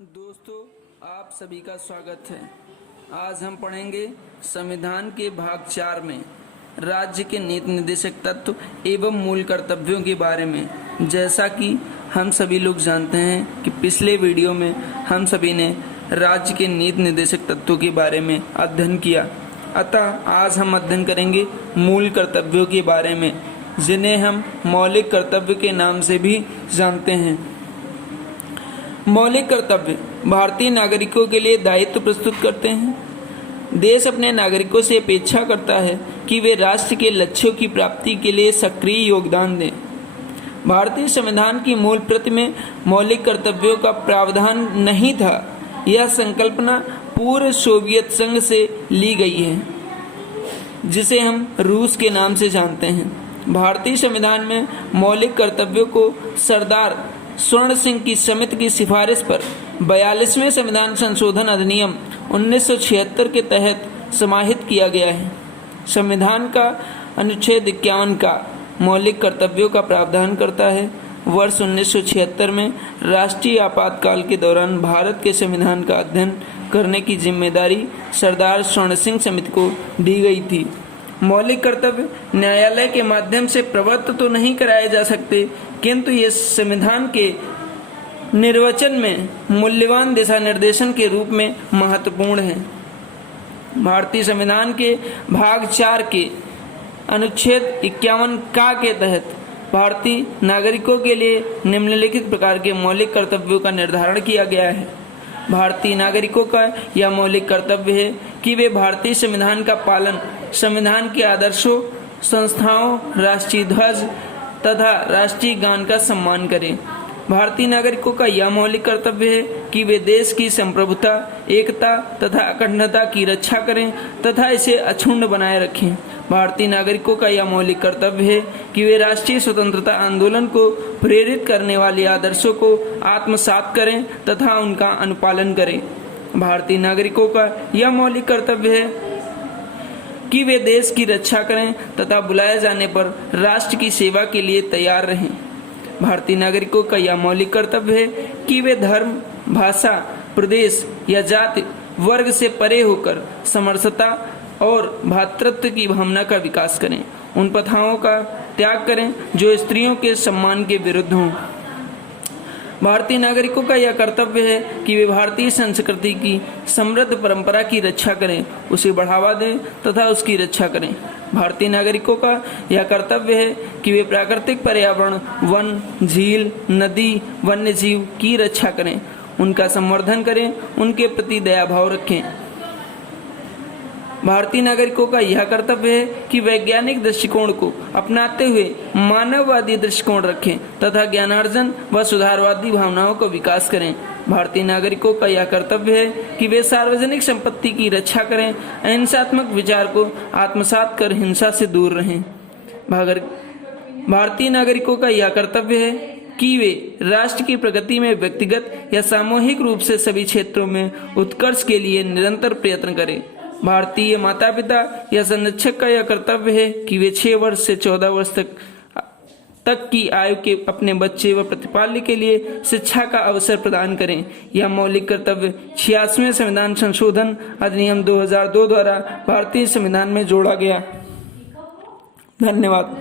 दोस्तों, आप सभी का स्वागत है। आज हम पढ़ेंगे संविधान के भाग 4 में राज्य के नीति निर्देशक तत्व एवं मूल कर्तव्यों के बारे में। जैसा कि हम सभी लोग जानते हैं कि पिछले वीडियो में हम सभी ने राज्य के नीति निर्देशक तत्वों के बारे में अध्ययन किया, अतः आज हम अध्ययन करेंगे मूल कर्तव्यों के बारे में, जिन्हें हम मौलिक कर्तव्य के नाम से भी जानते हैं। मौलिक कर्तव्य भारतीय नागरिकों के लिए दायित्व प्रस्तुत करते हैं। देश अपने नागरिकों से अपेक्षा करता है कि वे राष्ट्र के लक्ष्यों की प्राप्ति के लिए सक्रिय योगदान दें। भारतीय संविधान की मूल प्रति में मौलिक कर्तव्यों का प्रावधान नहीं था। यह संकल्पना पूर्व सोवियत संघ से ली गई है, जिसे हम रूस के नाम से जानते हैं। भारतीय संविधान में मौलिक कर्तव्यों को सरदार स्वर्ण सिंह की समिति की सिफारिश पर 42वें संविधान संशोधन अधिनियम 1976 के तहत समाहित किया गया है। संविधान का अनुच्छेद 51 का मौलिक कर्तव्यों का प्रावधान करता है। वर्ष 1976 में राष्ट्रीय आपातकाल के दौरान भारत के संविधान का अध्ययन करने की जिम्मेदारी सरदार स्वर्ण सिंह समिति को दी गई थी। मौलिक कर्तव्य न्यायालय के माध्यम से प्रवृत्त तो नहीं कराए जा सकते, किंतु ये संविधान के निर्वचन में मूल्यवान दिशा निर्देशन के रूप में महत्वपूर्ण है। भारतीय संविधान के भाग 4 के अनुच्छेद 51 का के तहत भारतीय नागरिकों के लिए निम्नलिखित प्रकार के मौलिक कर्तव्यों का निर्धारण किया गया है। भारतीय नागरिकों का यह मौलिक कर्तव्य है कि वे भारतीय संविधान का पालन, संविधान के आदर्शों, संस्थाओं, राष्ट्रीय ध्वज तथा राष्ट्रीय गान का सम्मान करें। भारतीय नागरिकों का यह मौलिक कर्तव्य है कि वे देश की संप्रभुता, एकता तथा अखंडता की रक्षा करें तथा इसे अक्षुण्ण बनाए रखें। भारतीय नागरिकों का यह मौलिक कर्तव्य है कि वे राष्ट्रीय स्वतंत्रता आंदोलन को प्रेरित करने वाले आदर्शों को आत्मसात करें तथा उनका अनुपालन करें। भारतीय नागरिकों का यह मौलिक कर्तव्य है कि वे देश की रक्षा करें तथा बुलाए जाने पर राष्ट्र की सेवा के लिए तैयार रहें। भारतीय नागरिकों का यह मौलिक कर्तव्य है कि वे धर्म, भाषा, प्रदेश या जाति वर्ग से परे होकर समरसता और भ्रातृत्व की भावना का विकास करें। उन प्रथाओं का त्याग करें जो स्त्रियों के सम्मान के विरुद्ध हों। भारतीय नागरिकों का यह कर्तव्य है कि वे भारतीय संस्कृति की समृद्ध परंपरा की रक्षा करें, उसे बढ़ावा दें तथा उसकी रक्षा करें। भारतीय नागरिकों का यह कर्तव्य है कि वे प्राकृतिक पर्यावरण, वन, झील, नदी, वन्य जीव की रक्षा करें, उनका संवर्धन करें, उनके प्रति दया भाव रखें। भारतीय नागरिकों का यह कर्तव्य है कि वैज्ञानिक दृष्टिकोण को अपनाते हुए मानववादी दृष्टिकोण रखें तथा ज्ञानार्जन व सुधारवादी भावनाओं का विकास करें। भारतीय नागरिकों का यह कर्तव्य है कि वे सार्वजनिक संपत्ति की रक्षा करें, अहिंसात्मक विचार को आत्मसात कर हिंसा से दूर रहें। भारतीय नागरिकों का यह कर्तव्य है कि वे राष्ट्र की प्रगति में व्यक्तिगत या सामूहिक रूप से सभी क्षेत्रों में उत्कर्ष के लिए निरंतर प्रयत्न करें। भारतीय माता पिता या संरक्षक का यह कर्तव्य है कि वे 6 वर्ष से 14 वर्ष तक की आयु के अपने बच्चे व प्रतिपाल्य के लिए शिक्षा का अवसर प्रदान करें। यह मौलिक कर्तव्य 86वें संविधान संशोधन अधिनियम 2002 द्वारा भारतीय संविधान में जोड़ा गया। धन्यवाद।